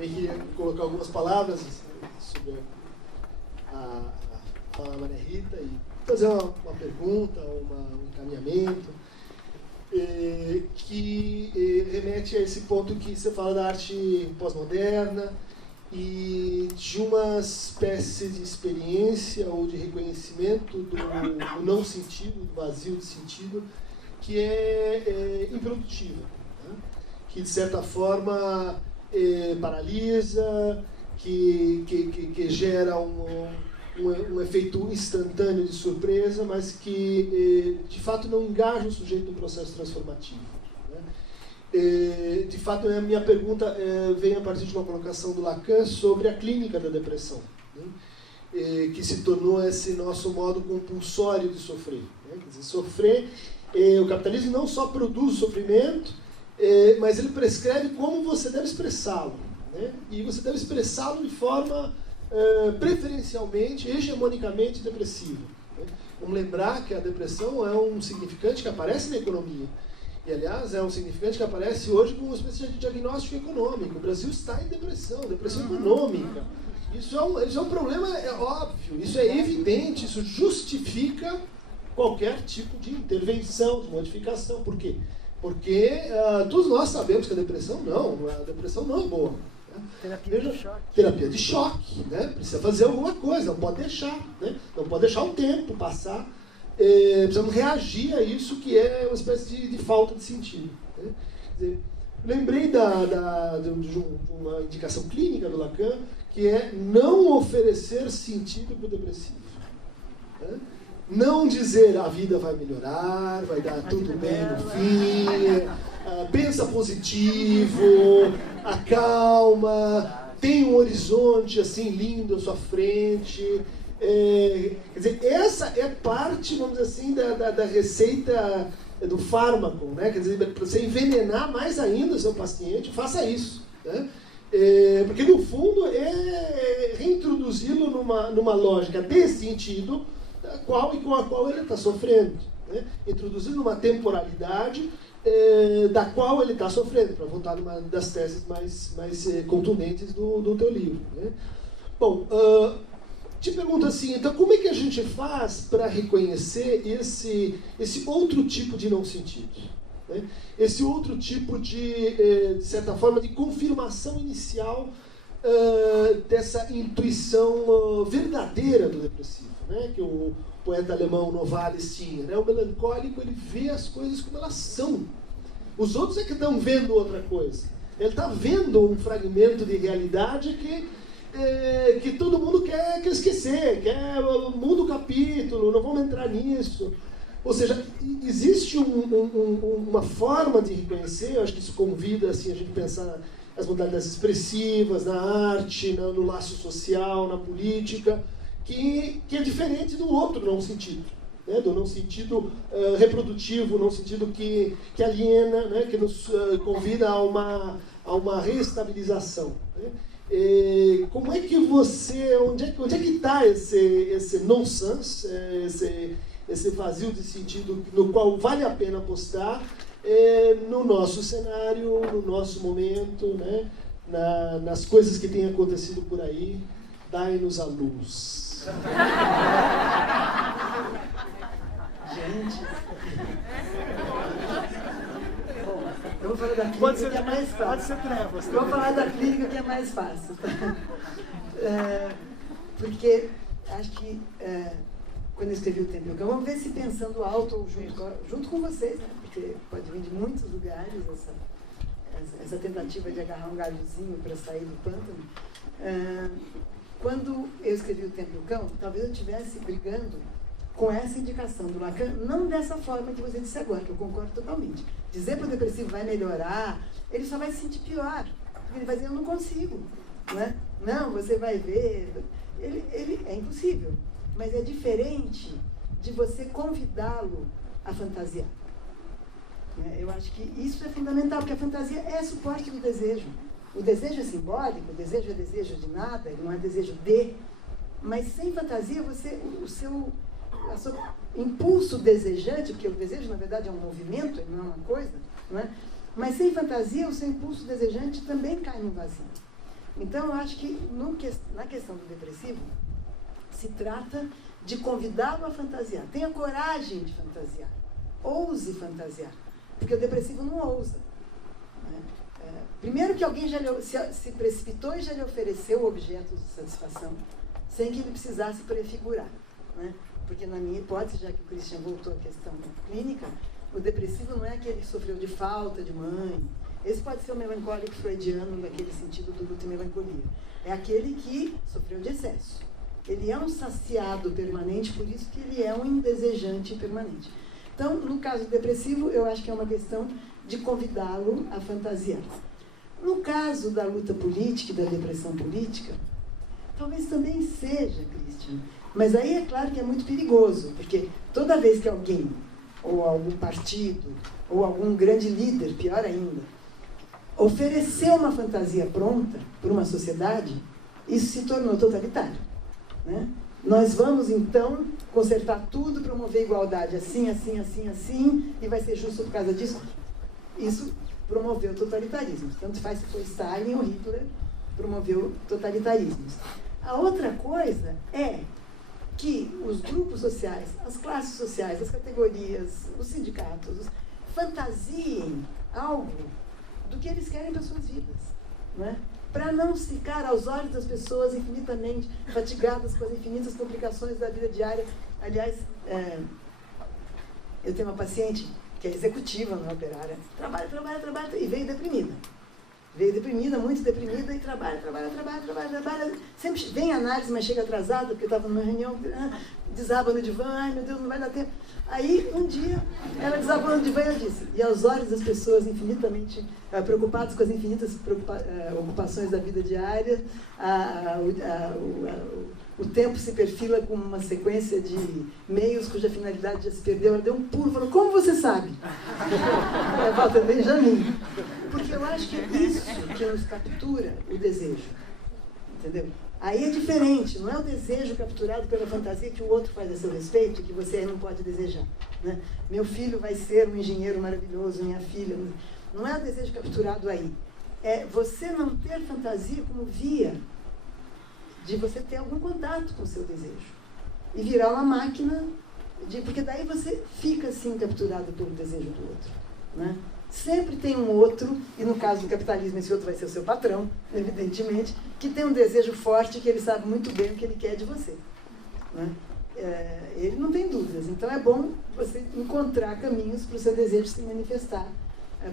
também queria colocar algumas palavras sobre a fala da Maria Rita e fazer uma pergunta, um encaminhamento, que remete a esse ponto que você fala da arte pós-moderna e de uma espécie de experiência ou de reconhecimento do não sentido, do vazio de sentido, que é improdutivo, né? Que de certa forma paralisa, que gera um efeito instantâneo de surpresa, mas que de fato não engaja o sujeito no processo transformativo, né? De fato, a minha pergunta vem a partir de uma colocação do Lacan sobre a clínica da depressão, né? Que se tornou esse nosso modo compulsório de sofrer, né? Quer dizer, sofrer, o capitalismo não só produz sofrimento, mas ele prescreve como você deve expressá-lo, né? E você deve expressá-lo de forma preferencialmente, hegemonicamente depressiva, né? Vamos lembrar que a depressão é um significante que aparece na economia. E, aliás, é um significante que aparece hoje como uma espécie de diagnóstico econômico. O Brasil está em depressão econômica. Isso é um problema óbvio, isso é evidente, isso justifica qualquer tipo de intervenção, de modificação. Por quê? Porque todos nós sabemos que a depressão não é boa. Né? Terapia de choque, né? Precisa fazer alguma coisa, não pode deixar, né? Não pode deixar o tempo passar. Precisamos reagir a isso, que é uma espécie de falta de sentido, né? Quer dizer, lembrei de uma indicação clínica do Lacan, que é não oferecer sentido para o depressivo, né? Não dizer a vida vai melhorar, vai dar tudo bem no fim, pensa positivo, acalma, tem um horizonte assim lindo à sua frente. Quer dizer, essa é parte, vamos dizer assim, da receita do fármaco, né? Quer dizer, para você envenenar mais ainda o seu paciente, faça isso, né? Porque no fundo é reintroduzi-lo numa lógica de sentido com a qual ele está sofrendo, né? Introduzi-lo numa temporalidade da qual ele está sofrendo, para voltar numa das teses mais contundentes do teu livro, né? Bom, te pergunto assim, então como é que a gente faz para reconhecer esse outro tipo de não sentido, né? Esse outro tipo de certa forma, de confirmação inicial dessa intuição verdadeira do depressivo, né? Que o poeta alemão Novalis tinha, né? O melancólico, ele vê as coisas como elas são. Os outros é que estão vendo outra coisa. Ele está vendo um fragmento de realidade que todo mundo quer esquecer, quer muda o capítulo, não vamos entrar nisso. Ou seja, existe uma forma de reconhecer, eu acho que isso convida assim, a gente pensar as modalidades expressivas, na arte, no laço social, na política, que é diferente do outro não sentido, né? Do não sentido reprodutivo, não sentido que aliena, né? Que nos convida a uma reestabilização, né? Como é que você, onde é que está esse nonsense, esse vazio de sentido no qual vale a pena apostar no nosso cenário, no nosso momento, né? Nas coisas que têm acontecido por aí? Dai-nos a luz. Gente... Eu vou falar da clínica, que é mais fácil. Pode ser trevas. Eu vou falar da clínica, que é mais fácil. Porque acho que quando eu escrevi o Tempo e o Cão, vamos ver se pensando alto ou junto com vocês, né? Porque pode vir de muitos lugares essa tentativa de agarrar um galhozinho para sair do pântano. Quando eu escrevi o Tempo e o Cão, talvez eu estivesse brigando com essa indicação do Lacan, não dessa forma que você disse agora, que eu concordo totalmente. Dizer para o depressivo vai melhorar, ele só vai se sentir pior. Ele vai dizer, eu não consigo. Né? Não, você vai ver. Ele é impossível. Mas é diferente de você convidá-lo a fantasiar. Eu acho que isso é fundamental, porque a fantasia é suporte do desejo. O desejo é simbólico, o desejo é desejo de nada, ele não é desejo de. Mas sem fantasia, o seu impulso desejante, porque o desejo, na verdade, é um movimento, ele não é uma coisa, não é? Mas sem fantasia, o seu impulso desejante também cai no vazio. Então, eu acho que na questão do depressivo, se trata de convidá-lo a fantasiar. Tenha coragem de fantasiar. Ouse fantasiar. Porque o depressivo não ousa. Né? Primeiro que alguém já se precipitou e já lhe ofereceu objetos de satisfação, sem que ele precisasse prefigurar. Né? Porque na minha hipótese, já que o Christian voltou à questão clínica, o depressivo não é aquele que sofreu de falta de mãe. Esse pode ser o melancólico freudiano, naquele sentido do luto e melancolia. É aquele que sofreu de excesso. Ele é um saciado permanente, por isso que ele é um indesejante permanente. Então, no caso depressivo, eu acho que é uma questão de convidá-lo a fantasiar. No caso da luta política e da depressão política, talvez também seja, Christian. Mas aí é claro que é muito perigoso, porque toda vez que alguém, ou algum partido, ou algum grande líder, pior ainda, ofereceu uma fantasia pronta para uma sociedade, isso se tornou totalitário. Né? Nós vamos, então, consertar tudo, promover igualdade assim, assim, assim, assim, e vai ser justo por causa disso. Isso promoveu totalitarismos. Tanto faz se foi Stalin ou Hitler, promoveu totalitarismos. A outra coisa é que os grupos sociais, as classes sociais, as categorias, os sindicatos, fantasiem algo do que eles querem para suas vidas, né? Para não ficar aos olhos das pessoas infinitamente fatigadas com as infinitas complicações da vida diária. Aliás, eu tenho uma paciente que é executiva, não é operária, trabalha, e veio deprimida. Veio deprimida, muito deprimida, e trabalha. Sempre vem análise, mas chega atrasada, porque estava numa reunião, desaba no divã, ai meu Deus, não vai dar tempo. Aí, um dia, ela desabou no divã e ela disse, e aos olhos das pessoas infinitamente preocupadas com as infinitas ocupações da vida diária, o tempo se perfila com uma sequência de meios cuja finalidade já se perdeu. Ela deu um pulo e falou, como você sabe? É Walter Benjamin. Porque eu acho que é isso que nos captura o desejo. Entendeu? Aí é diferente, não é o desejo capturado pela fantasia que o outro faz a seu respeito, que você não pode desejar. Né? Meu filho vai ser um engenheiro maravilhoso, minha filha. Não é o desejo capturado aí. É você não ter fantasia como via de você ter algum contato com o seu desejo. E virar uma máquina, porque daí você fica assim capturado pelo desejo do outro. Né? Sempre tem um outro, e no caso do capitalismo esse outro vai ser o seu patrão, evidentemente, que tem um desejo forte, que ele sabe muito bem o que ele quer de você. Né? Ele não tem dúvidas. Então é bom você encontrar caminhos para o seu desejo se manifestar.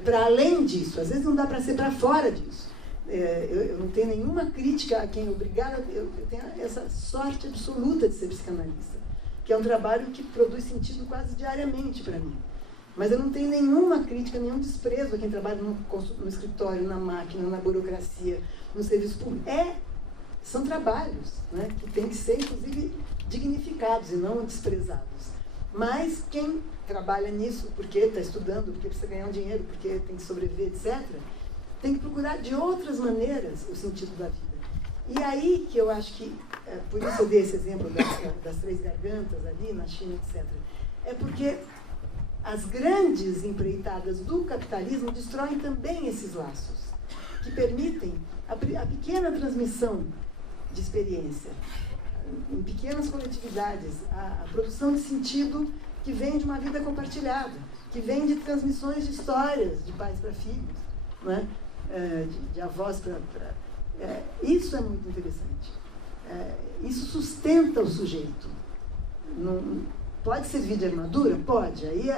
Para além disso, às vezes não dá para ser para fora disso. Eu não tenho nenhuma crítica a quem é obrigado, eu tenho essa sorte absoluta de ser psicanalista, que é um trabalho que produz sentido quase diariamente para mim. Mas eu não tenho nenhuma crítica, nenhum desprezo a quem trabalha no escritório, na máquina, na burocracia, no serviço público. São trabalhos, né, que têm que ser, inclusive, dignificados e não desprezados. Mas quem trabalha nisso porque está estudando, porque precisa ganhar um dinheiro, porque tem que sobreviver, etc., tem que procurar de outras maneiras o sentido da vida. E aí que eu acho que, por isso eu dei esse exemplo das 3 gargantas ali na China, etc., é porque as grandes empreitadas do capitalismo destroem também esses laços, que permitem a pequena transmissão de experiência, em pequenas coletividades, a produção de sentido que vem de uma vida compartilhada, que vem de transmissões de histórias de pais para filhos, não é? De avós para... isso é muito interessante. Isso sustenta o sujeito. Pode servir de armadura? Pode. Aí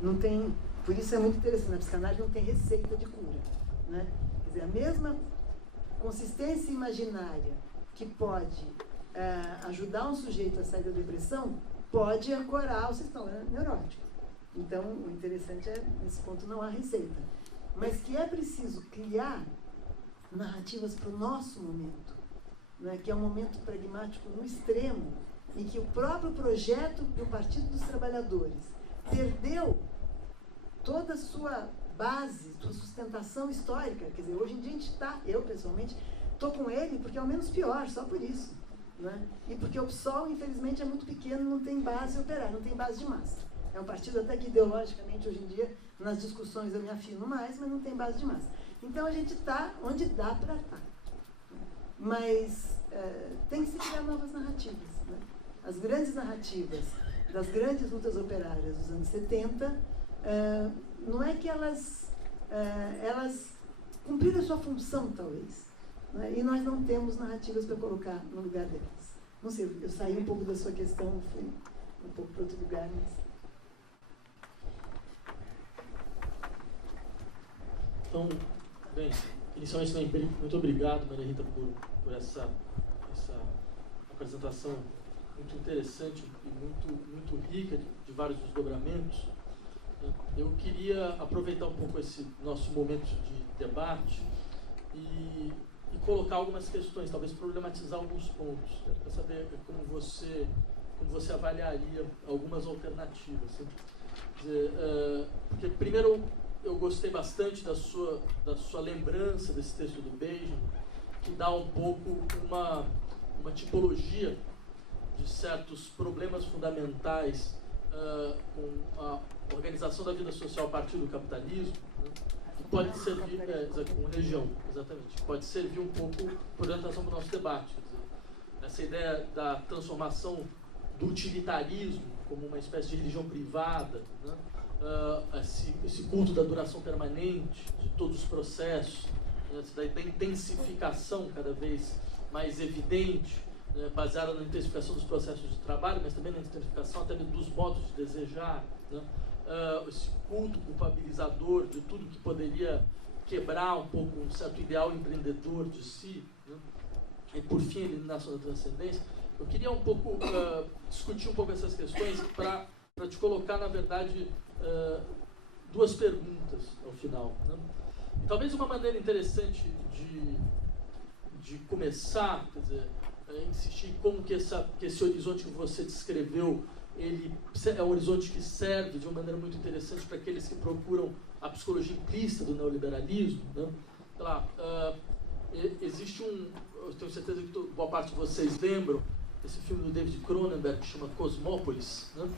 não tem... Por isso é muito interessante. Na psicanálise não tem receita de cura. Né? Quer dizer, a mesma consistência imaginária que pode ajudar um sujeito a sair da depressão pode ancorar o sistema neurótico. Então, o interessante é, nesse ponto, não há receita. Mas que é preciso criar narrativas para o nosso momento, né, que é um momento pragmático no extremo, em que o próprio projeto do Partido dos Trabalhadores perdeu toda a sua base, sua sustentação histórica. Quer dizer, hoje em dia a gente está, eu pessoalmente, estou com ele porque é o menos pior, só por isso. Né? E porque o PSOL, infelizmente, é muito pequeno, não tem base operária, não tem base de massa. É um partido até que ideologicamente, hoje em dia, nas discussões eu me afino mais, mas não tem base de massa. Então a gente está onde dá para estar. mas tem que se criar novas narrativas, né? As grandes narrativas das grandes lutas operárias dos anos 70, não é que elas cumpriram a sua função, talvez, né? E nós não temos narrativas para colocar no lugar delas. Não sei, eu saí um pouco da sua questão, fui um pouco para outro lugar, mas... Então, bem, inicialmente também muito obrigado, Maria Rita, por essa apresentação muito interessante e muito rica de vários desdobramentos. Eu queria aproveitar um pouco esse nosso momento de debate e colocar algumas questões, talvez problematizar alguns pontos, né, para saber como você avaliaria algumas alternativas. Assim. Quer dizer, porque primeiro eu gostei bastante da sua lembrança desse texto do Benjamin, que dá um pouco uma tipologia de certos problemas fundamentais com a organização da vida social a partir do capitalismo, né, que pode servir, com região, exatamente, pode servir um pouco por orientação para o nosso debate. Quer dizer, essa ideia da transformação do utilitarismo como uma espécie de religião privada, né, esse culto da duração permanente de todos os processos, né, da intensificação cada vez mais evidente, né, baseada na intensificação dos processos de trabalho, mas também na intensificação até dos modos de desejar, né, esse culto culpabilizador de tudo que poderia quebrar um pouco um certo ideal empreendedor de si, né, e por fim a eliminação da transcendência. Eu queria um pouco discutir um pouco essas questões para te colocar, na verdade, duas perguntas ao final, né? E talvez uma maneira interessante de começar, quer dizer, insistir como que esse horizonte que você descreveu, ele é um horizonte que serve de uma maneira muito interessante para aqueles que procuram a psicologia implícita do neoliberalismo, né? Sei lá, existe eu tenho certeza que boa parte de vocês lembram esse filme do David Cronenberg que chama Cosmópolis, né?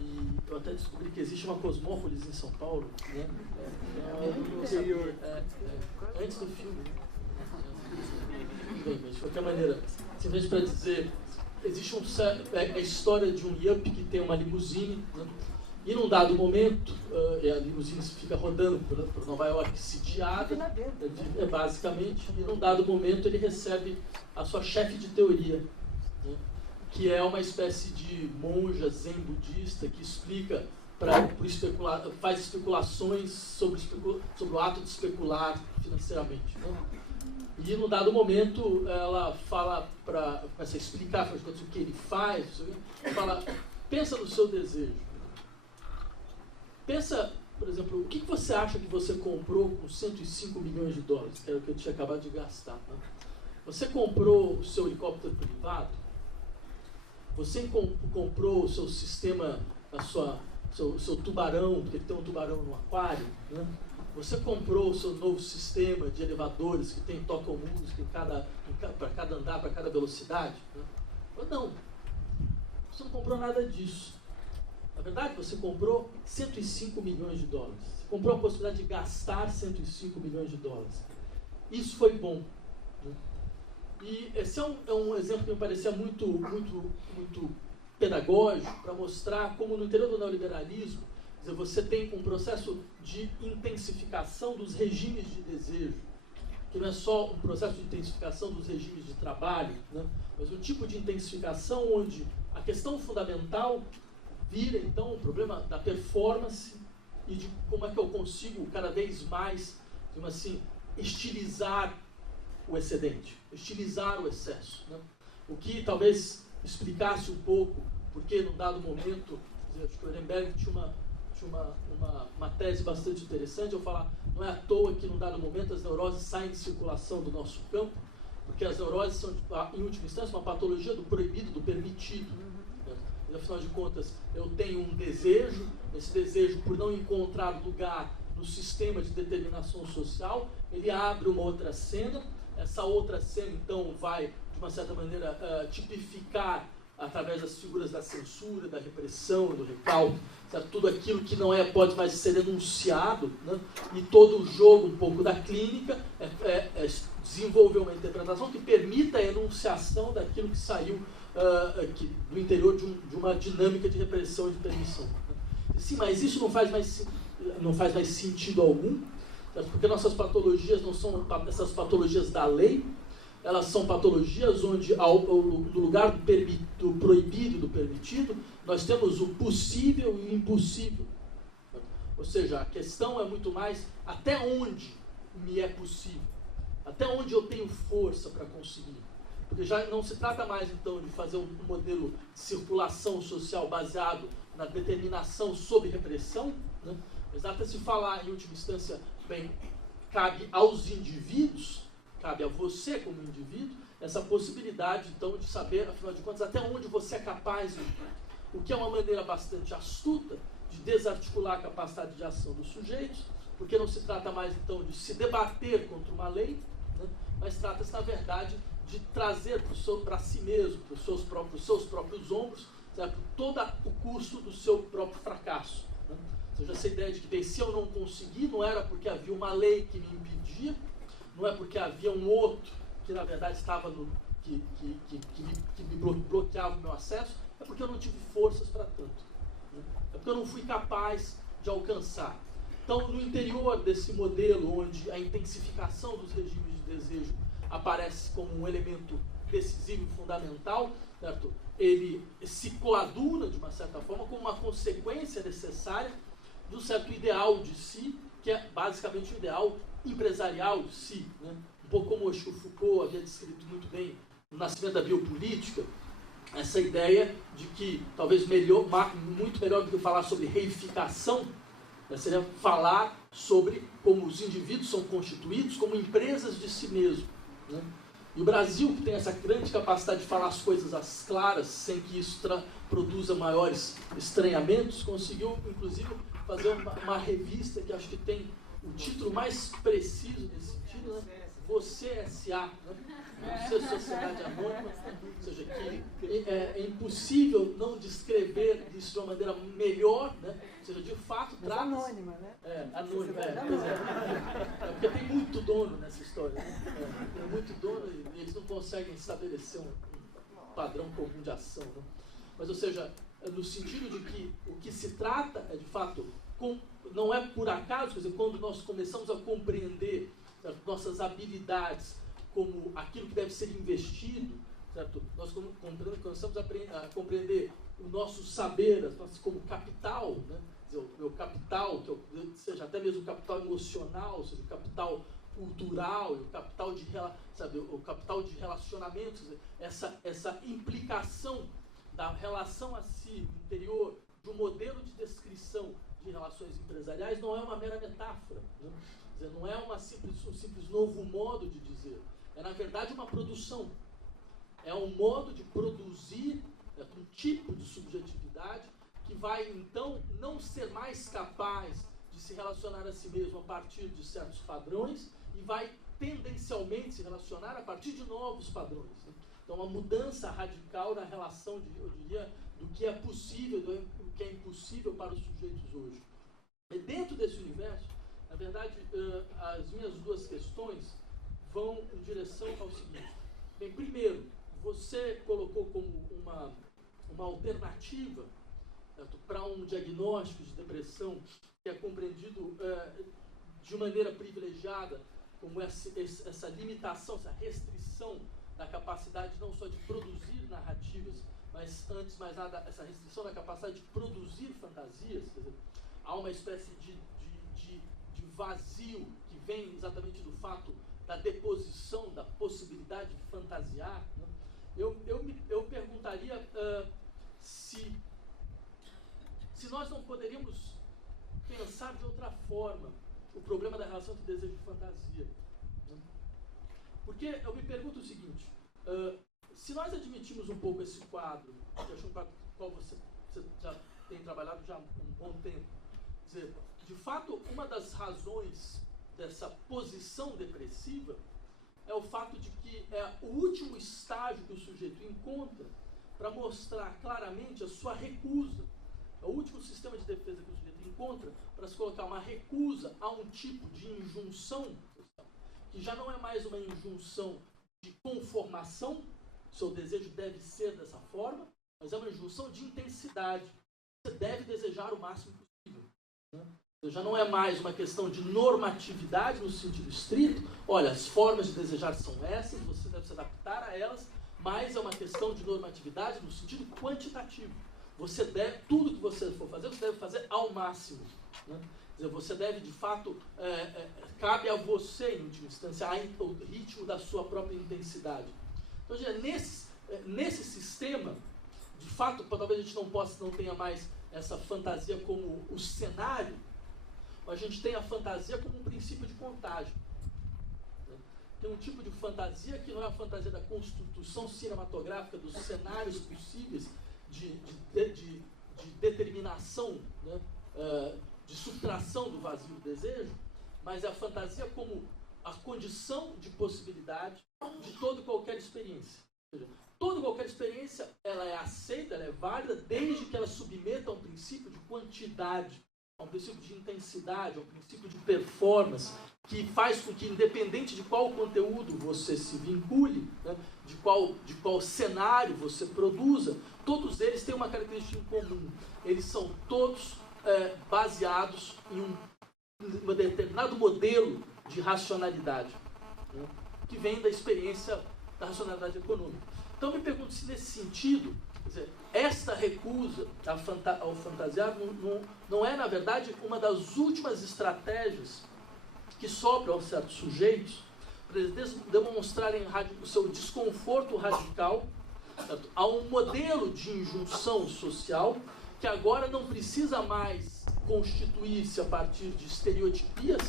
E eu até descobri que existe uma Cosmópolis em São Paulo, né? Antes do filme. Bem, mas de qualquer maneira, simplesmente para dizer, existe a história de um yuppie que tem uma limusine, né? E num dado momento, a limusine fica rodando por Nova York sitiada, basicamente, e num dado momento ele recebe a sua chefe de teoria, né? Que é uma espécie de monja zen budista que explica faz especulações sobre o ato de especular financeiramente, né? E num dado momento ela começa a explicar o que ele faz, fala, pensa no seu desejo. Pensa, por exemplo, o que você acha que você comprou com 105 milhões de dólares, que era o que eu tinha acabado de gastar, né? Você comprou o seu helicóptero privado? Você comprou o seu sistema, seu tubarão, porque ele tem um tubarão no aquário, né? Você comprou o seu novo sistema de elevadores que tocam música para cada andar, para cada velocidade, né? Ou não, você não comprou nada disso. Na verdade, você comprou 105 milhões de dólares. Você comprou a possibilidade de gastar 105 milhões de dólares. Isso foi bom, né? E esse é um exemplo que me parecia muito pedagógico para mostrar como no interior do neoliberalismo, quer dizer, você tem um processo de intensificação dos regimes de desejo, que não é só um processo de intensificação dos regimes de trabalho, né? Mas um tipo de intensificação onde a questão fundamental vira, então, o problema da performance e de como é que eu consigo cada vez mais, assim, estilizar o excedente, estilizar o excesso, né? O que talvez explicasse um pouco porque, num dado momento, acho que o Ehrenberg tinha uma tese bastante interessante, eu falar, não é à toa que, num dado momento, as neuroses saem de circulação do nosso campo, porque as neuroses são, em última instância, uma patologia do proibido, do permitido, né? E, afinal de contas, eu tenho um desejo, esse desejo, por não encontrar lugar no sistema de determinação social, ele abre uma outra cena. Essa outra cena, então, vai, de uma certa maneira, tipificar através das figuras da censura, da repressão, do recalque, certo? Tudo aquilo que não pode mais ser enunciado, né? E todo o jogo um pouco da clínica desenvolver uma interpretação que permita a enunciação daquilo que saiu do interior de uma dinâmica de repressão e de permissão. Sim, mas isso não faz mais sentido algum, certo? Porque nossas patologias não são essas patologias da lei, elas são patologias onde, no lugar do proibido e do permitido, nós temos o possível e o impossível. Ou seja, a questão é muito mais até onde me é possível, até onde eu tenho força para conseguir. Porque já não se trata mais, então, de fazer um modelo de circulação social baseado na determinação sob repressão, né? Mas trata-se de falar, em última instância, bem, cabe aos indivíduos, cabe a você como indivíduo, essa possibilidade, então, de saber, afinal de contas, até onde você é capaz de ir. O que é uma maneira bastante astuta de desarticular a capacidade de ação dos sujeitos, porque não se trata mais, então, de se debater contra uma lei, né? Mas trata-se, na verdade, de trazer para si mesmo, para os seus próprios ombros, certo? Todo o custo do seu próprio fracasso. Né? Ou seja, essa ideia de que, bem, se eu não conseguir, não era porque havia uma lei que me impedia, não é porque havia um outro que, na verdade, estava que me bloqueava o meu acesso, é porque eu não tive forças para tanto. Né? É porque eu não fui capaz de alcançar. Então, no interior desse modelo, onde a intensificação dos regimes de desejo aparece como um elemento decisivo e fundamental, certo? Ele se coaduna, de uma certa forma, como uma consequência necessária de um certo ideal de si, que é basicamente o ideal empresarial de si, né? Um pouco como o Foucault havia descrito muito bem no Nascimento da Biopolítica, essa ideia de que talvez muito melhor do que falar sobre reificação, seria falar sobre como os indivíduos são constituídos como empresas de si mesmo. Né? E o Brasil, que tem essa grande capacidade de falar as coisas às claras, sem que isso produza maiores estranhamentos, conseguiu, inclusive, fazer uma revista que acho que tem o título mais preciso nesse sentido, né? Você S.A., né? Você Sociedade Anônima, ou seja, que é impossível não descrever isso de uma maneira melhor, né? Ou seja, de fato trata... Anônima, né? Anônima, porque tem muito dono nessa história, né? Tem muito dono e eles não conseguem estabelecer um padrão comum de ação, né? Mas, ou seja, no sentido de que o que se trata é, de fato, não é por acaso, quer dizer, quando nós começamos a compreender, certo, nossas habilidades como aquilo que deve ser investido, certo? Nós começamos a compreender o nosso saber, como capital, né? Quer dizer, o meu capital, seja até mesmo o capital emocional, seja o capital cultural, o capital o capital de relacionamentos, essa implicação da relação a si, no interior, de um modelo de descrição de relações empresariais, não é uma mera metáfora, né? Quer dizer, não é um simples novo modo de dizer, é na verdade uma produção, é um modo de produzir um tipo de subjetividade que vai então não ser mais capaz de se relacionar a si mesmo a partir de certos padrões e vai tendencialmente se relacionar a partir de novos padrões, né? Então, uma mudança radical na relação, eu diria, do que é possível, do que é impossível para os sujeitos hoje. E dentro desse universo, na verdade, as minhas duas questões vão em direção ao seguinte. Bem, primeiro, você colocou como uma alternativa para um diagnóstico de depressão que é compreendido de maneira privilegiada como essa limitação, essa restrição da capacidade não só de produzir narrativas, mas antes de mais nada, essa restrição da capacidade de produzir fantasias. Quer dizer, há uma espécie de vazio que vem exatamente do fato da deposição, da possibilidade de fantasiar, né? Eu perguntaria se nós não poderíamos pensar de outra forma o problema da relação entre desejo e fantasia. Né? Porque eu me pergunto o seguinte, se nós admitimos um pouco esse quadro, que eu acho um quadro com o qual você já tem trabalhado já há um bom tempo, quer dizer, de fato, uma das razões dessa posição depressiva é o fato de que é o último estágio que o sujeito encontra para mostrar claramente a sua recusa. É o último sistema de defesa que o sujeito encontra para se colocar uma recusa a um tipo de injunção social, que já não é mais uma injunção de conformação, seu desejo deve ser dessa forma, mas é uma injunção de intensidade. Você deve desejar o máximo possível, né? Já não é mais uma questão de normatividade no sentido estrito, olha, as formas de desejar são essas, você deve se adaptar a elas, mas é uma questão de normatividade no sentido quantitativo. Você deve, tudo que você for fazer, você deve fazer ao máximo, né? Quer dizer, você deve, de fato, cabe a você, em última instância, o ritmo da sua própria intensidade. Então, nesse sistema, de fato, talvez a gente não tenha mais essa fantasia como o cenário, mas a gente tem a fantasia como um princípio de contágio. Tem um tipo de fantasia que não é a fantasia da construção cinematográfica dos cenários possíveis de determinação, né, de subtração do vazio do desejo, mas é a fantasia como a condição de possibilidade de toda e qualquer experiência. Ou seja, toda e qualquer experiência ela é aceita, ela é válida, desde que ela submeta a um princípio de quantidade, a um princípio de intensidade, a um princípio de performance, que faz com que, independente de qual conteúdo você se vincule, né, de qual cenário você produza, todos eles têm uma característica em comum. Eles são todos baseados em um determinado modelo de racionalidade, né, que vem da experiência da racionalidade econômica. Então, eu me pergunto se, nesse sentido, quer dizer, esta recusa ao fantasiar não é, na verdade, uma das últimas estratégias que sopram aos certos sujeitos para eles demonstrarem o seu desconforto radical, certo, a um modelo de injunção social que agora não precisa mais constituir-se a partir de estereotipias,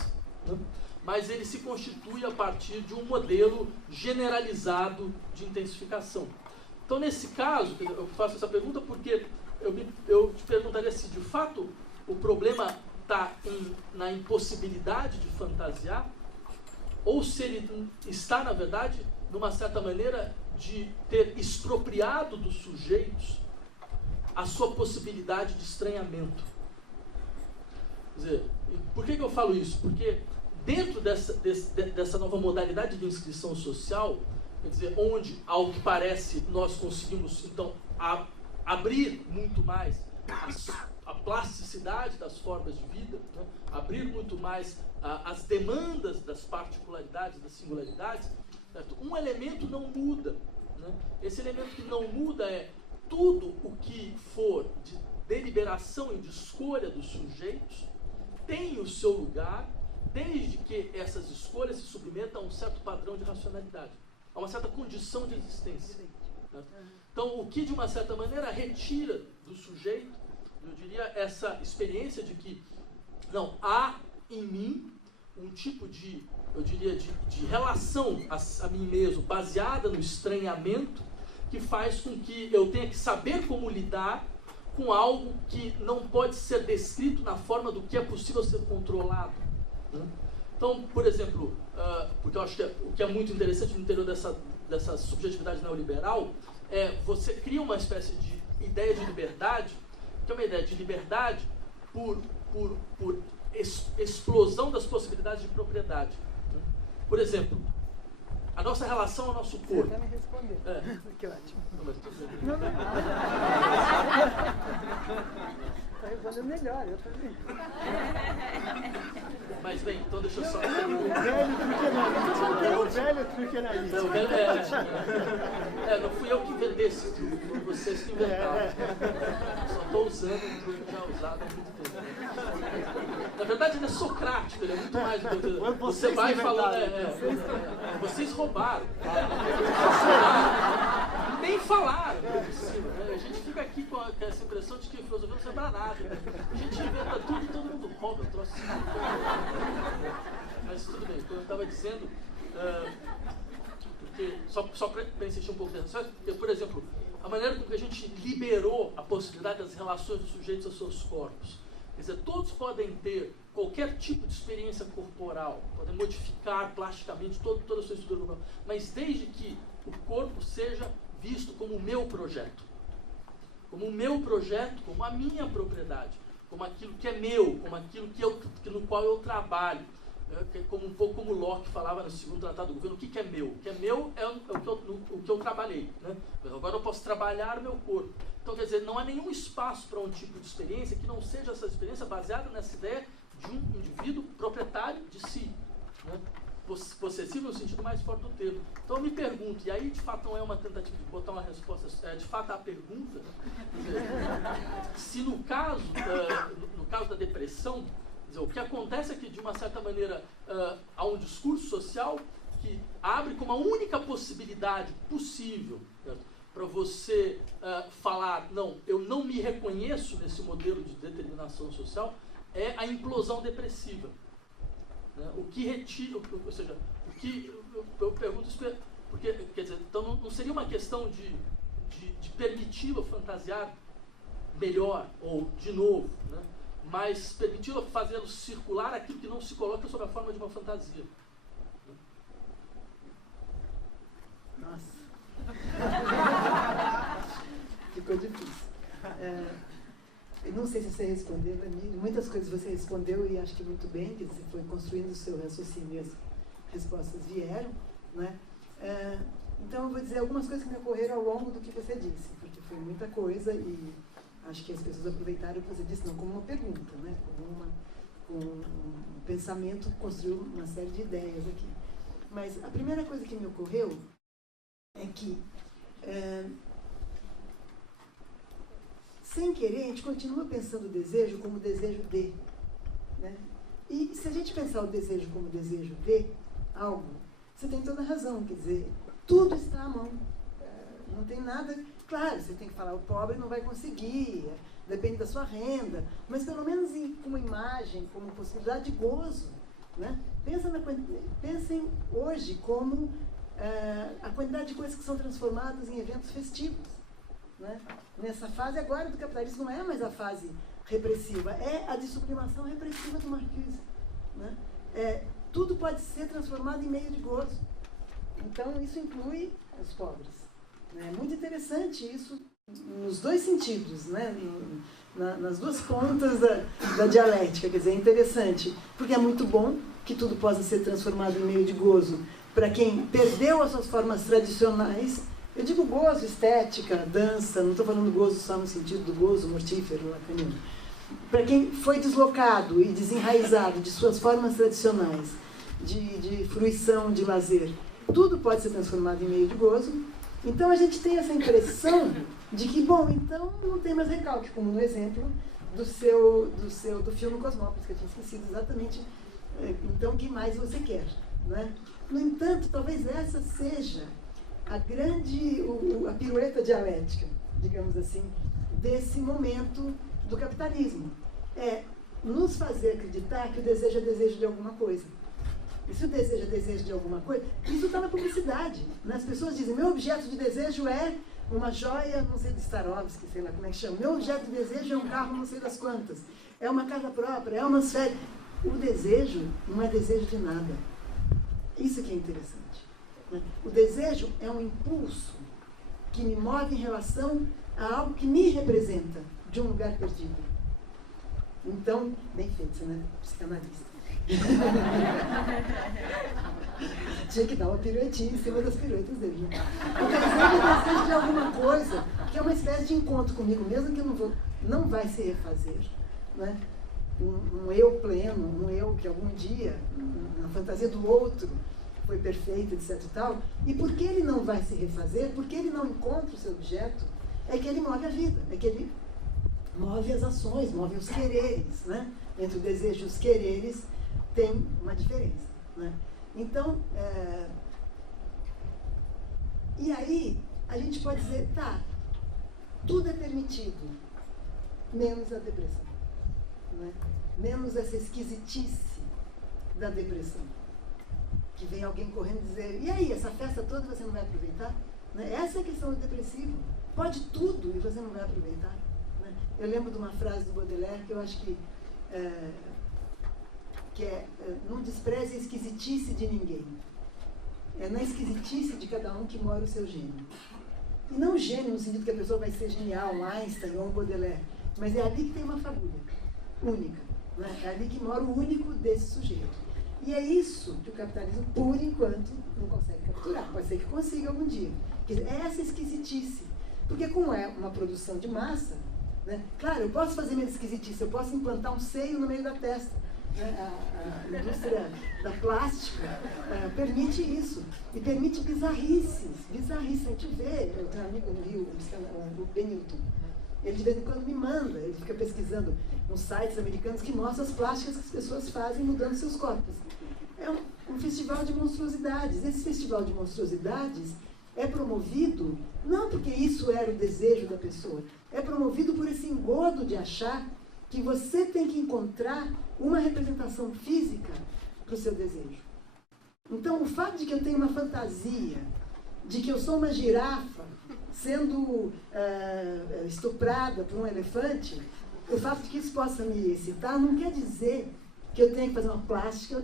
né, mas ele se constitui a partir de um modelo generalizado de intensificação. Então, nesse caso, eu faço essa pergunta porque eu te perguntaria se, de fato, o problema está na impossibilidade de fantasiar, ou se ele está, na verdade, numa certa maneira, de ter expropriado dos sujeitos a sua possibilidade de estranhamento. Quer dizer, por que eu falo isso? Porque dentro dessa nova modalidade de inscrição social, quer dizer, onde, ao que parece, nós conseguimos, então, abrir muito mais a plasticidade das formas de vida, né? Abrir muito mais as demandas das particularidades, das singularidades, certo? Um elemento não muda, né? Esse elemento que não muda é tudo o que for de deliberação e de escolha dos sujeitos tem o seu lugar, desde que essas escolhas se submetam a um certo padrão de racionalidade, a uma certa condição de existência. Né? Então, o que, de uma certa maneira, retira do sujeito, eu diria, essa experiência de que, não, há em mim um tipo de, eu diria, de relação a mim mesmo, baseada no estranhamento, que faz com que eu tenha que saber como lidar com algo que não pode ser descrito na forma do que é possível ser controlado. Né? Então, por exemplo, porque eu acho que o que é muito interessante no interior dessa subjetividade neoliberal é você cria uma espécie de ideia de liberdade, que é uma ideia de liberdade por explosão das possibilidades de propriedade. Né? Por exemplo, a nossa relação ao nosso corpo. Você até me respondeu. Que ótimo. Não. Está respondendo melhor, eu também. Mas bem, então deixa eu só... O velho truque era isso. Não fui eu que inventei esse truque, foram vocês que inventaram. Só estou usando um truque já usado há muito tempo. Na verdade, ele é socrático, ele é muito mais do que... Você vai falando... Vocês roubaram. Nem falaram. A gente fica aqui com essa impressão de que a filosofia não serve para nada. A gente inventa tudo e todo mundo rouba. Eu trouxe assim. Mas tudo bem, como eu estava dizendo, porque, só para insistir um pouco nessa porque, por exemplo, a maneira com que a gente liberou a possibilidade das relações dos sujeitos aos seus corpos. Quer dizer, todos podem ter qualquer tipo de experiência corporal, podem modificar plasticamente toda a sua estrutura corporal, mas desde que o corpo seja visto como o meu projeto. como o meu projeto, como a minha propriedade, como aquilo que é meu, como aquilo no qual eu trabalho. Como um pouco como Locke falava no segundo tratado do governo, o que é meu? O que é meu é o que eu trabalhei, né? Agora eu posso trabalhar o meu corpo. Então, quer dizer, não há nenhum espaço para um tipo de experiência que não seja essa experiência baseada nessa ideia de um indivíduo proprietário de si, né? Possessivo no sentido mais forte do termo. Então eu me pergunto, e aí de fato não é uma tentativa de botar uma resposta, de fato a pergunta, né? Se no caso da depressão, o que acontece é que, de uma certa maneira, há um discurso social que abre como a única possibilidade possível, né, para você falar, não, eu não me reconheço nesse modelo de determinação social, é a implosão depressiva. Né, o que retira, ou seja, o que eu pergunto isso, porque, quer dizer, então não seria uma questão de permiti-lo fantasiar melhor ou de novo, né? Mas permiti-lo fazê-lo circular aquilo que não se coloca sob a forma de uma fantasia. Nossa. Ficou difícil. Eu não sei se você respondeu, muitas coisas você respondeu e acho que muito bem, que você foi construindo o seu raciocínio e as respostas vieram, né? Então eu vou dizer algumas coisas que me ocorreram ao longo do que você disse, porque foi muita coisa e acho que as pessoas aproveitaram o que você disse, não como uma pergunta, né? Com um pensamento que construiu uma série de ideias aqui. Mas a primeira coisa que me ocorreu é que, sem querer, a gente continua pensando o desejo como desejo de, né? E se a gente pensar o desejo como desejo de algo, você tem toda a razão, quer dizer, tudo está à mão. Não tem nada... Claro, você tem que falar, o pobre não vai conseguir, depende da sua renda, mas pelo menos como imagem, como possibilidade de gozo, né? Pensem hoje como a quantidade de coisas que são transformadas em eventos festivos, né? Nessa fase agora do capitalismo não é mais a fase repressiva, é a de sublimação repressiva do Marquise, né? Tudo pode ser transformado em meio de gozo. Então isso inclui os pobres. É muito interessante isso nos dois sentidos, né? Nas duas pontas da dialética. Quer dizer, é interessante porque é muito bom que tudo possa ser transformado em meio de gozo para quem perdeu as suas formas tradicionais. Eu digo gozo, estética, dança, não estou falando gozo só no sentido do gozo mortífero lacaniano. Para quem foi deslocado e desenraizado de suas formas tradicionais, de fruição, de lazer, tudo pode ser transformado em meio de gozo. Então a gente tem essa impressão de que, bom, então não tem mais recalque, como no exemplo do filme Cosmópolis, que eu tinha esquecido exatamente. Então, o que mais você quer, né? No entanto, talvez essa seja a pirueta dialética, digamos assim, desse momento do capitalismo. É nos fazer acreditar que o desejo é desejo de alguma coisa. E se o desejo é desejo de alguma coisa, isso está na publicidade, né? As pessoas dizem, meu objeto de desejo é uma joia, não sei de Swarovski, sei lá como é que chama. Meu objeto de desejo é um carro, não sei das quantas. É uma casa própria, é umas férias. O desejo não é desejo de nada. Isso que é interessante, né? O desejo é um impulso que me move em relação a algo que me representa de um lugar perdido. Então, bem feito, né? Psicanalista. Tinha que dar uma piruetinha em cima das piruetas dele, né? O desejo de alguma coisa que é uma espécie de encontro comigo mesmo que eu não vai se refazer, né? Um eu pleno, um eu que algum dia, na fantasia do outro, foi perfeito, etc e tal. E porque ele não vai se refazer, porque ele não encontra o seu objeto, é que ele move a vida, é que ele move as ações, move os quereres, né? Entre o desejo e os quereres tem uma diferença, né? Então, e aí a gente pode dizer, tá, tudo é permitido, menos a depressão, né? Menos essa esquisitice da depressão. Que vem alguém correndo e dizer, e aí, essa festa toda você não vai aproveitar? Né? Essa é a questão do depressivo. Pode tudo e você não vai aproveitar. Né? Eu lembro de uma frase do Baudelaire que eu acho que não despreze a esquisitice de ninguém. É na esquisitice de cada um que mora o seu gênio. E não gênio no sentido que a pessoa vai ser genial, um Einstein ou um Baudelaire, mas é ali que tem uma fagulha única, né? É ali que mora o único desse sujeito. E é isso que o capitalismo, por enquanto, não consegue capturar. Pode ser que consiga algum dia. Quer dizer, é essa esquisitice. Porque como é uma produção de massa, né? Claro, eu posso fazer minha esquisitice, eu posso implantar um seio no meio da testa. Né? A indústria da plástica permite isso. E permite bizarrices. Bizarrices. A gente vê, eu tenho um amigo no Rio, o Benilton. Ele de vez em quando me manda, ele fica pesquisando nos sites americanos que mostram as plásticas que as pessoas fazem mudando seus corpos. É um festival de monstruosidades. Esse festival de monstruosidades é promovido não porque isso era o desejo da pessoa, é promovido por esse engodo de achar que você tem que encontrar uma representação física para o seu desejo. Então, o fato de que eu tenho uma fantasia, de que eu sou uma girafa sendo estuprada por um elefante, o fato de que isso possa me excitar não quer dizer que eu tenha que fazer uma plástica,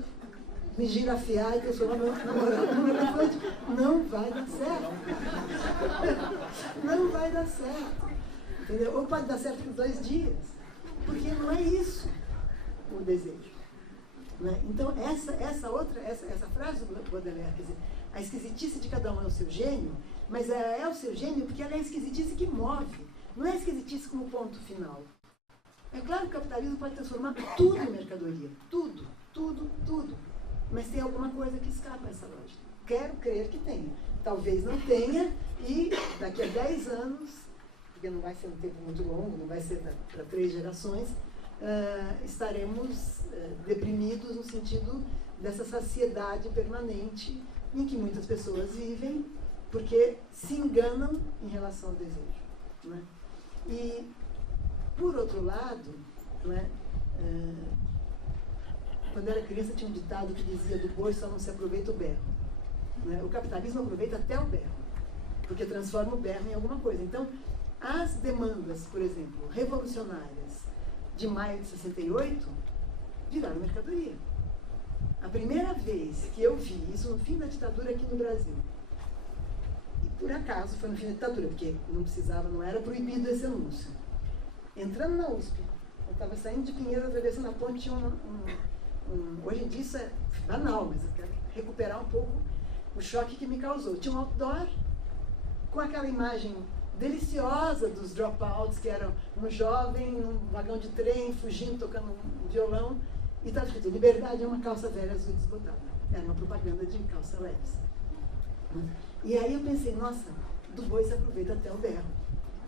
me girafiar e transformar meu namorado num elefante. Não vai dar certo. Não vai dar certo. Entendeu? Ou pode dar certo por 2 dias. Porque não é isso o desejo. Né? Então, essa frase do Baudelaire, quer dizer, a esquisitice de cada um é o seu gênio, mas ela é o seu gênio porque ela é a esquisitice que move. Não é a esquisitice como ponto final. É claro que o capitalismo pode transformar tudo em mercadoria. Tudo, tudo, tudo. Mas tem alguma coisa que escapa essa lógica. Quero crer que tenha. Talvez não tenha, e daqui a 10 anos, porque não vai ser um tempo muito longo, não vai ser para 3 gerações, estaremos deprimidos no sentido dessa saciedade permanente em que muitas pessoas vivem, porque se enganam em relação ao desejo. Né? E, por outro lado, né, quando eu era criança tinha um ditado que dizia: do boi só não se aproveita o berro. Né? O capitalismo aproveita até o berro, porque transforma o berro em alguma coisa. Então, as demandas, por exemplo, revolucionárias de maio de 68 viraram mercadoria. A primeira vez que eu vi isso no fim da ditadura aqui no Brasil, e por acaso foi no fim da ditadura, porque não precisava, não era proibido esse anúncio. Entrando na USP, eu estava saindo de Pinheiros, atravessando a ponte, tinha hoje em dia isso é banal, mas eu quero recuperar um pouco o choque que me causou. Tinha um outdoor com aquela imagem deliciosa dos dropouts, que eram um jovem num vagão de trem, fugindo, tocando um violão, e estava escrito: liberdade é uma calça velha azul desbotada. Era uma propaganda de calça leves. E aí eu pensei: nossa, do boi se aproveita até o berro.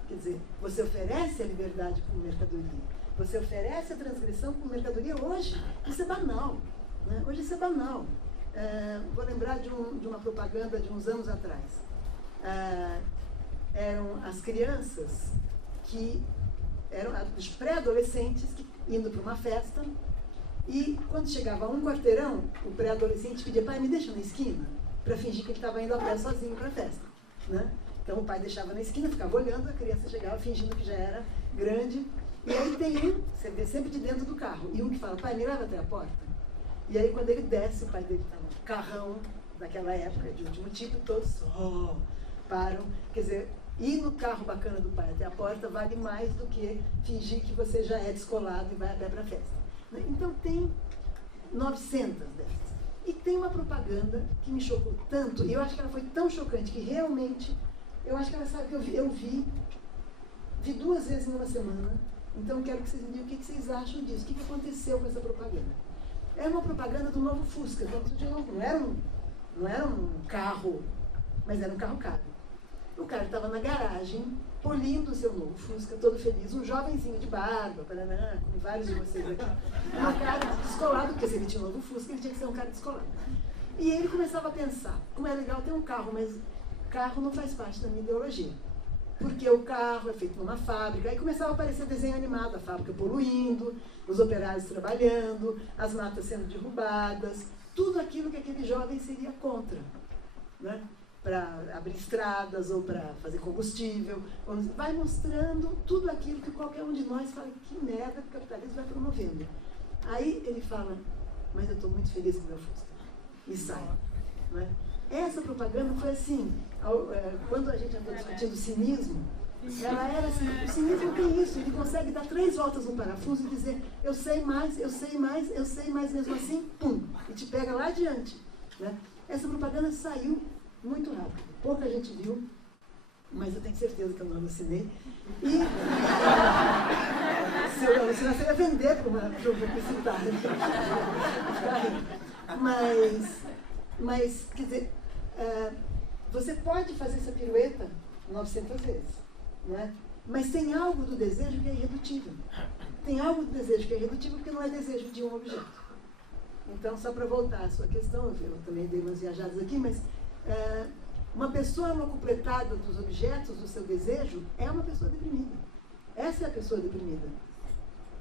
Quer dizer, você oferece a liberdade como mercadoria. Você oferece a transgressão como mercadoria hoje. Isso é banal. Né? Hoje isso é banal. Vou lembrar de uma propaganda de uns anos atrás. Eram as crianças que eram os pré-adolescentes indo para uma festa, e quando chegava a um quarteirão, o pré-adolescente pedia: pai, me deixa na esquina, para fingir que ele estava indo a pé sozinho para a festa. Né? Então o pai deixava na esquina, ficava olhando, a criança chegava fingindo que já era grande. E aí tem você vê sempre de dentro do carro, e um que fala: pai, me leva até a porta. E aí quando ele desce, o pai dele está no carrão daquela época, de último tipo, todos param. Quer dizer, ir no carro bacana do pai até a porta vale mais do que fingir que você já é descolado e vai a pé para a festa. Então tem 900 dessas. E tem uma propaganda que me chocou tanto, e eu acho que ela foi tão chocante que realmente, eu acho que ela sabe que eu vi 2 vezes numa semana. Então quero que vocês me digam o que vocês acham disso, o que aconteceu com essa propaganda. Era uma propaganda do novo Fusca, não era um carro, mas era um carro caro. O cara estava na garagem, polindo o seu novo Fusca, todo feliz, um jovenzinho de barba, paraná, como vários de vocês aqui. Um cara descolado, porque se ele tinha um novo Fusca, ele tinha que ser um cara descolado. E ele começava a pensar: como é legal ter um carro, mas carro não faz parte da minha ideologia. Porque o carro é feito numa fábrica. Aí começava a aparecer desenho animado, a fábrica poluindo, os operários trabalhando, as matas sendo derrubadas, tudo aquilo que aquele jovem seria contra, né? Para abrir estradas ou para fazer combustível. Vai mostrando tudo aquilo que qualquer um de nós fala: que merda que o capitalismo vai promovendo. Aí ele fala: mas eu estou muito feliz com o meu Fusca. E sai. Né? Essa propaganda foi assim, quando a gente andou discutindo cinismo, ela era assim, o cinismo tem isso, ele consegue dar 3 voltas no parafuso e dizer, eu sei mais, eu sei mais, eu sei mais, mesmo assim, pum, e te pega lá adiante. Né? Essa propaganda saiu muito rápido, pouca gente viu, mas eu tenho certeza que eu não alucinei. E se eu alucinasse, eu ia vender para uma publicitária. Mas, quer dizer, você pode fazer essa pirueta 900 vezes. Não é? Mas tem algo do desejo que é irredutível. Tem algo do desejo que é irredutível porque não é desejo de um objeto. Então, só para voltar à sua questão, eu também dei umas viajadas aqui, mas uma pessoa não completada dos objetos do seu desejo é uma pessoa deprimida. Essa é a pessoa deprimida.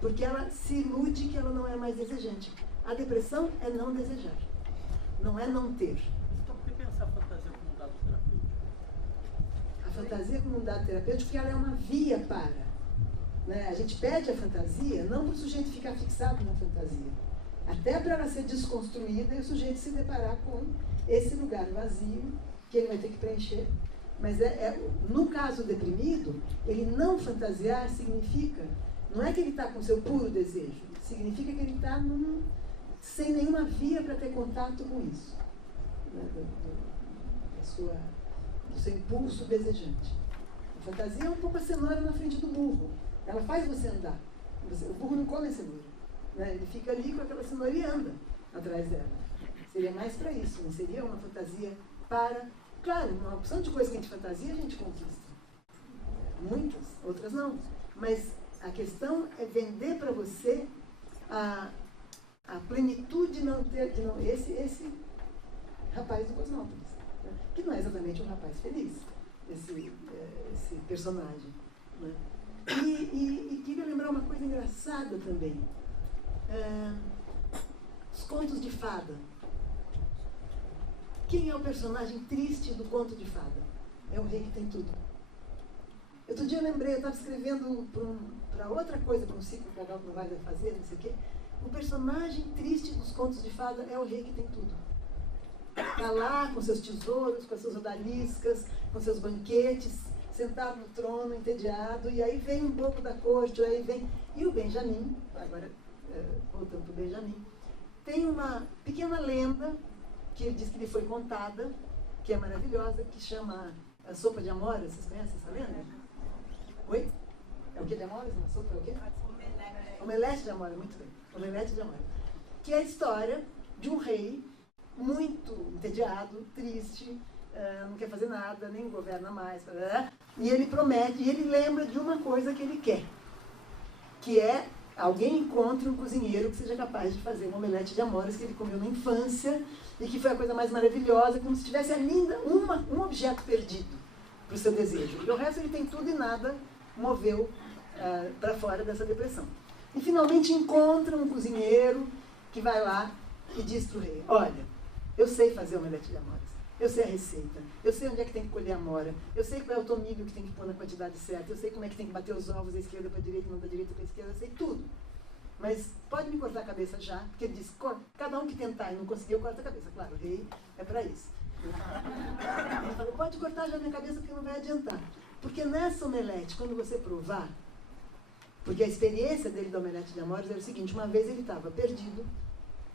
Porque ela se ilude que ela não é mais desejante. A depressão é não desejar. Não é não ter. Então, por que pensar a fantasia como um dado terapêutico? A fantasia como um dado terapêutico, porque ela é uma via para. Né? A gente pede a fantasia não para o sujeito ficar fixado na fantasia. Até para ela ser desconstruída e o sujeito se deparar com esse lugar vazio que ele vai ter que preencher. Mas no caso deprimido, ele não fantasiar significa, não é que ele está com seu puro desejo, significa que ele está sem nenhuma via para ter contato com isso, né? Do seu impulso desejante. A fantasia é um pouco a cenoura na frente do burro. Ela faz você andar. O burro não come a cenoura. Né? Ele fica ali com aquela cenoura e anda atrás dela. Seria mais para isso, não seria uma fantasia para... Claro, uma opção de coisa que a gente fantasia, a gente conquista. Muitas, outras não. Mas a questão é vender para você a plenitude de não ter... Esse rapaz do Cosmópolis, né? Que não é exatamente um rapaz feliz, esse personagem. Né? E queria lembrar uma coisa engraçada também. Os contos de fada. Quem é o personagem triste do conto de fada? É o rei que tem tudo. Outro dia eu lembrei, eu estava escrevendo para outra coisa, para um ciclo que a Galp não vai fazer, não sei o quê. O personagem triste dos contos de fada é o rei que tem tudo. Está lá com seus tesouros, com as suas odaliscas, com seus banquetes, sentado no trono, entediado, e aí vem um bobo da corte, aí vem... E o Benjamin, agora voltando para o Benjamin, tem uma pequena lenda que ele diz que lhe foi contada, que é maravilhosa, que chama a sopa de amora. Vocês conhecem essa lenda? Oi? É o que de amora? Uma sopa é o quê? Omelete de amora, muito bem. Omelete de amora. Que é a história de um rei muito entediado, triste, não quer fazer nada, nem governa mais, e ele promete, e ele lembra de uma coisa que ele quer, que é alguém encontre um cozinheiro que seja capaz de fazer uma omelete de amoras que ele comeu na infância e que foi a coisa mais maravilhosa, como se tivesse ainda um objeto perdido para o seu desejo. E o resto ele tem tudo e nada moveu para fora dessa depressão. E finalmente encontra um cozinheiro que vai lá e diz para o rei, olha, eu sei fazer omelete de amoras, eu sei a receita, eu sei onde é que tem que colher a amora, eu sei qual é o tomilho que tem que pôr na quantidade certa, eu sei como é que tem que bater os ovos da esquerda para a direita, não da direita para a esquerda, eu sei tudo. Mas pode me cortar a cabeça já, porque ele diz, cada um que tentar e não conseguir, eu corto a cabeça. Claro, o rei é para isso. Ele falou, pode cortar já minha cabeça porque não vai adiantar. Porque nessa omelete, quando você provar, porque a experiência dele da omelete de amoras era o seguinte, uma vez ele estava perdido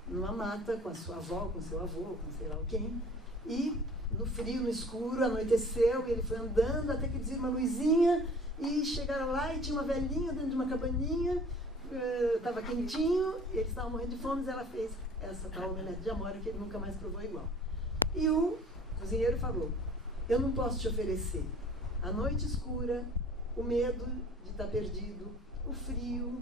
numa mata com a sua avó, com seu avô, com sei lá quem, e no frio, no escuro, anoiteceu, e ele foi andando até que eles viram uma luzinha e chegaram lá e tinha uma velhinha dentro de uma cabaninha, estava quentinho, e eles estavam morrendo de fome, e ela fez essa tal omelete de amora que ele nunca mais provou igual. E o cozinheiro falou, eu não posso te oferecer a noite escura, o medo de estar perdido, o frio,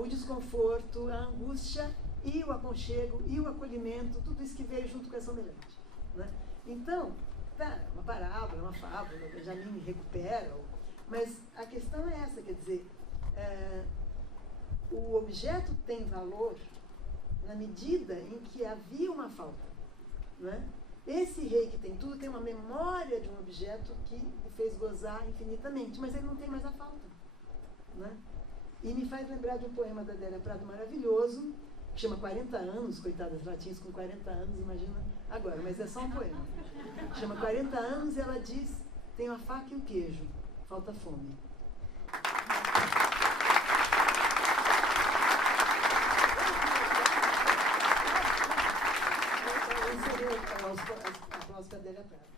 o desconforto, a angústia e o aconchego e o acolhimento, tudo isso que veio junto com essa omelete. Né? Então, tá, uma parábola, uma fábula, o Benjamin recupera, mas a questão é essa, quer dizer, o objeto tem valor na medida em que havia uma falta. Né? Esse rei que tem tudo tem uma memória de um objeto que o fez gozar infinitamente, mas ele não tem mais a falta. Né? E me faz lembrar de um poema da Adélia Prado maravilhoso, que chama 40 anos, coitadas, ela tinha isso com 40 anos, imagina agora, mas é só um poema. Chama 40 anos e ela diz, tenho a faca e o queijo, falta fome. Eu inseri a aplauso para a Adélia Prado.